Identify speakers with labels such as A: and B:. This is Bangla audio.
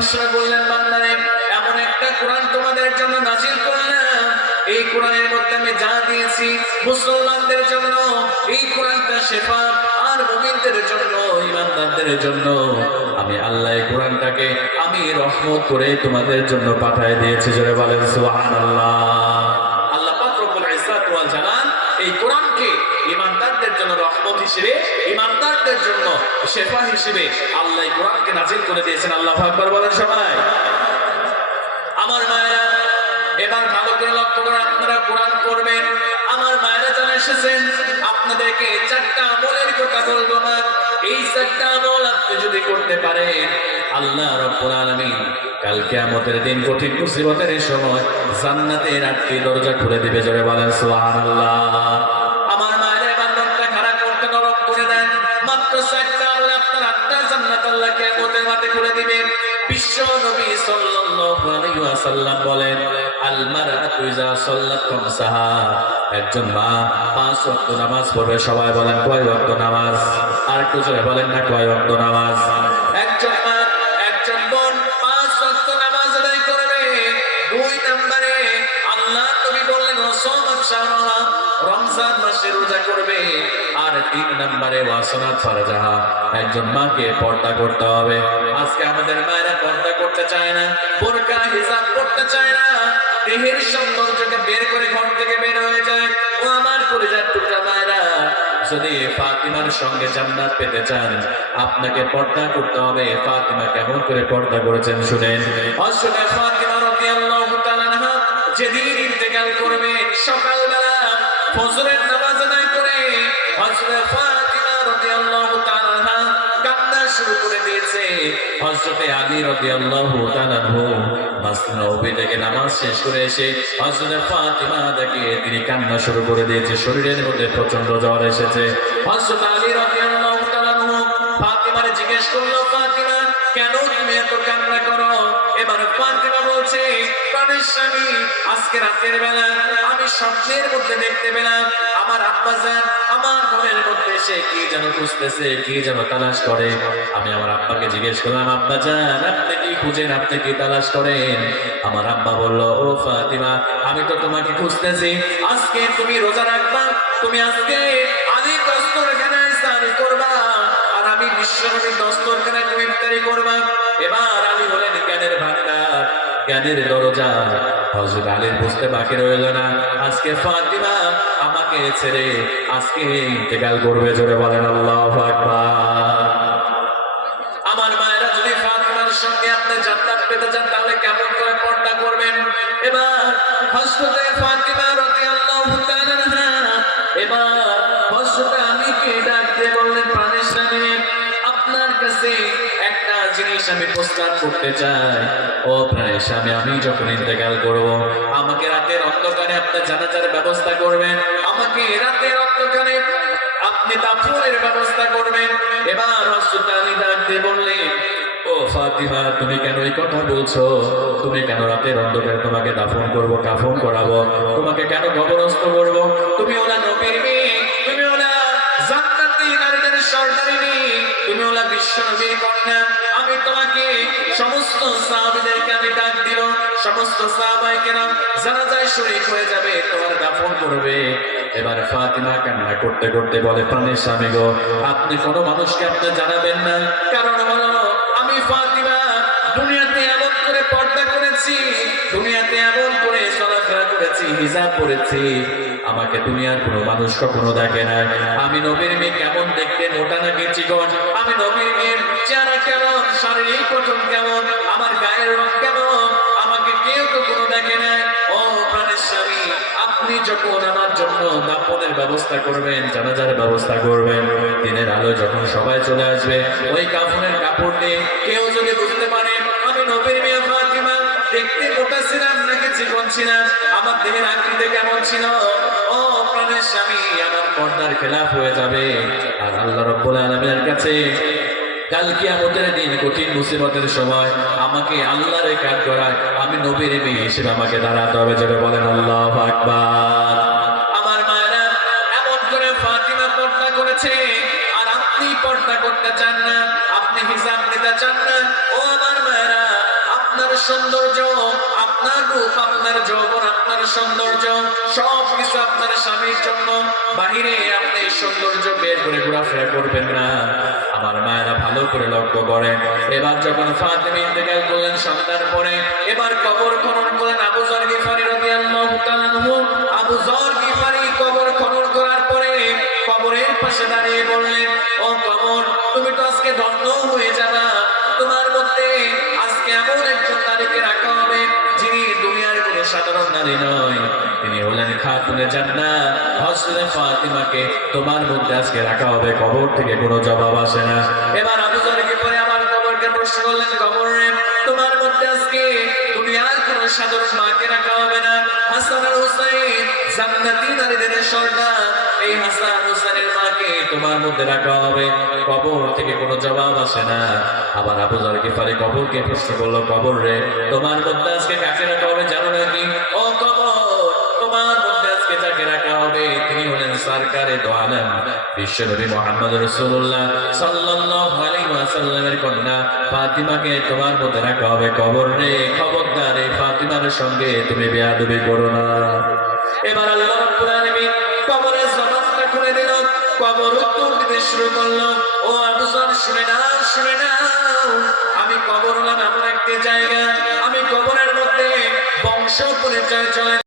A: ঘোষণা করলেন বান্দারে, এমন একটা কোরআন তোমাদের জন্য নাজিল করলাম। এই কোরআনের মধ্যে আমি যা দিয়েছি, মুসলমানদের জন্য, এই কোরআনটা শেফা আর মুমিনদের জন্য ইমানদারদের জন্য। আমি আল্লাহ এই কোরআনটাকে আমি রহমত করে তোমাদের জন্য পাঠায় দিয়েছি, জোরে বলেন, সুবহানাল্লাহ। এই ইমানদারদের জন্য রহমত হিসেবে, ইমানদারদের জন্য শেফা হিসেবে আল্লাহ কোরআনকে নাজিল করে দিয়েছেন। আল্লাহ আকবার বলেন সবাই। আমার মায়েরা, এবার ভালো করে লক্ষ্য করে আপনারা কোরআন করবেন আমার মায়েরা জানা এসেছেন, আপনাদেরকে চারটা আমলের কথা বলব না। এই চারটা আমল আপনি যদি করতে পারেন, আল্লাহ রব্বুল আলামিন কালকে আমাদের দিন কঠিন মুসিবতের সময় জান্নাতের আটটি দরজা খুলে দিবে, জোরে বলেন সুবহানাল্লাহ আমার মায়েরা এবার মনটা খারাপ করতে নরম করে দেন মাত্র চারটা আমলে আপনার আটটা জান্নাত আল্লাহ কিয়ামতের মাঠে খুলে দিবে বিশ্ব নবী সাল্লাল্লাহু আলাইহি ওয়াসাল্লাম বলেন আল মারাতু সাল্লাত খামসাহা একজন মা পাঁচ ওয়াক্ত নামাজ পড়বে সবাই বলেন, কয় ওয়াক্ত নামাজ? আর জোরে বলেন না, কয় ওয়াক্ত নামাজ? মাসে রোজা করবে। আর তিন নম্বরে ওয়াসনাত ফারাজাহা, একজন মাকে পর্দা করতে হবে। আজকে আমাদের মায়েরা পর্দা করতে চায় না বোরকা হিসাব করতে চায় না। দেহের সৌন্দর্যকে বের করে ঘর থেকে বের হয়ে যায়। ও আমার পরিবার টুকরা মায়েরা, যদি ফাতিমার সঙ্গে জান্নাত পেতে চান, আপনাকে পর্দা করতে হবে। ফাতিমা কেমন করে পর্দা করেছেন শুনেন। হযরত ফাতিমা রাদিয়াল্লাহু তাআলা যেদিন ইন্তেকাল করবেন সকালবেলা ফজরের নামাজ আদায় করে হযরত ফাতিমা রাদিয়াল্লাহু তাআলা কান্না শুরু করে দিয়েছে। হযরত আলী রাদিয়াল্লাহু তাআলা তিনি কান্না শুরু করে দিয়েছে। শরীরের মধ্যে প্রচণ্ড জ্বর এসেছে। জিজ্ঞেস করল, ফাতিমা কেন তুমি এত কান্না করো? এবার ফাতিমা বলছে, প্রাণের স্বামী, আজকে রাতের বেলা আমি স্বপ্নের মধ্যে দেখতে পেলাম, আমার আব্বাজান আমার ঘরের মধ্যে কি যেন খুঁজতেছে, কি যেন তালাশ করে। আমি আমার আব্বাকে জিজ্ঞেস করলাম, আব্বাজান, আপনি কি খুঁজেন? আপনি কি তালাশ করেন? আমার আব্বা বলল, ও ফাতিমা, আমি তো তোমাকে খুঁজতেছি। আজকে তুমি রোজা রাখবা, তুমি আজকে স্নান করবা, আর আমি বিশ্বনবীর ইফতারি করবা। এবার আমি হলেন জ্ঞানের ভান্ডার জ্ঞানের দরজা। হযরত আলীর বুঝতে বাকি রইল না। আজকে ফাতিমা আমাকে ছেড়ে আজকে ইন্তেকাল করবে জোরে বলেন আল্লাহু আমার মায়েরা যদি ফাতিমার সঙ্গে আপনি জান্নাত পেতে চান, তাহলে কেমন করে পর্দা করবেন? এবার হযরতে ফাতিমা জিনিস আমি প্রস্তাব করতে চাই। ও প্রাণের স্বামী আমি যখন ইন্তেকাল করব, আমাকে রাতের অন্ধকারে আপনার জানাজার ব্যবস্থা করবেন। আমাকে রাতের অন্ধকারে আপনি দাফনের ব্যবস্থা করবেন। এবার হযরত আলী ডাক দিয়ে বললেন, ও ফাতিমা, তুমি কেন এই কথা বলছো? তুমি কেন রাতের অন্ধকারে তোমাকে দাফন করব, কাফন করাবো? তোমাকে কেন কবরস্থ করব? তুমি ওলা নবীর মেয়ে তুমি ওলা বিশ্ব নবীর কন্যা আমি তোমাকে এবার ফাতিমা কান্না করতে করতে বলে, প্রাণের স্বামী গো, আপনি কোনো মানুষকে আপনি জানাবেন না। কারণ হলো, আমি ফাতিমা দুনিয়াতে এমন করে পর্দা করেছি, দুনিয়াতে এমন করে চলাফেরা করেছি, হিজাব করেছি আমাকে দুনিয়ার কোনো মানুষ কখনো দেখে না। আমি নবীর মেয়ে কেমন দেখতে, মোটা নাকি চিকন? আমি নবীর মেয়ের চেহারা কেমন, শারীরিক গঠন কেমন, আমার গায়ের রং কেমন? আমাকে কেউ তো কোনো দেখে না। ও প্রাণের স্বামী, আপনি যখন আমার জন্য দাপনের ব্যবস্থা করবেন, জানাজার ব্যবস্থা করবেন, দিনের আলো যখন সবাই চলে আসবে, ওই কাফনের কাপড় দিয়ে কেউ যদি বুঝতে পারে, আমি নবীর মেয়ে দেখতে মোটা ছিলাম, নাকি চিকন ছিলাম? আমার দেহের আকৃতি কেমন ছিল? ও, প্রাণের স্বামী আমার পর্দার খেলাফ হয়ে যাবে। আর আল্লাহ রব্বুল আলমের কাছে দিন কঠিন মুসিবতের সময় আমাকে করায়, আমি নবীর মেয়ে হিসেবে আমাকে দাঁড়াতে হবে যেটা বলেন আল্লাহ আকবার। আমার মায়েরা এমন করে ফাতিমা পর্দা করেছে, আর আপনি পর্দা করতে চান না, আপনি হিসাব নিতে চান না। ও আমার মায়েরা সৌন্দর্য, আপনার রূপ, আপনার যৌবন, আপনার সৌন্দর্য সব কিছু আপনার স্বামীর জন্য। বাহিরে আপনি সৌন্দর্য বের করে ঘোরাফেরা করবেন না। আমার মায়েরা ভালো করে লক্ষ্য করেন। এবার যখন ফাতেমা ইন্তেকাল করলেন সন্তান পরে, এবার কবর খনন করলেন আবু জর গিফারি তাআলা আবু জর গিফারি কবর খনন করার পরে কবরের পাশে দাঁড়িয়ে বললেন, ও কবর, তুমি তো আজকে ধন্য হয়ে যাবা। তোমার আজকে এমন একজন নারীকে রাখা হবে? যিনি দুনিয়ার কোনো সাধারণ নারী নয়। তিনি হলেন খাতুনে জান্নাত। হযরত ফাতিমাকে তোমার মধ্যে আজকে রাখা হবে। কবর থেকে কোনো জবাব আসে না। এবার আবু জারকে পরে আমার কবরকে প্রশ্ন করলেন, কবর সাধারণ মাকে রাখা হবে না। হাসান হুসাইন, জান্নাতি নারীদের সর্দার এই হাসান হুসাইনের মাকে তোমার মধ্যে রাখা হবে। কবর থেকে কোনো জবাব আসে না। আবার আবু জর গিফারি কবরকে প্রশ্ন করল, কবর রে, তোমার মধ্যে আজকে কাকে রাখা হবে জানো নাকি? ও হলেন সরকারে দো বিশ্বনবী মোহাম্মদ রাসূলুল্লাহ সাল্লাল্লাহু আলাইহি ওয়াসাল্লামের কন্যা ফাতিমাকে তোমার মধ্যে রাখা হবে কবর রে। খবরদার ফাতিমার সঙ্গে তুমি বেয়াদবি করো না। এবার আল্লাহ রাব্বুল আলামিন দিল। কবর উত্তর দিতে শুরু করল। ও শুনে নাও শুনে নাও। আমি কবর হলাম এমন একটি জায়গা। আমি কবরের মধ্যে বংশ পরিচয় চলে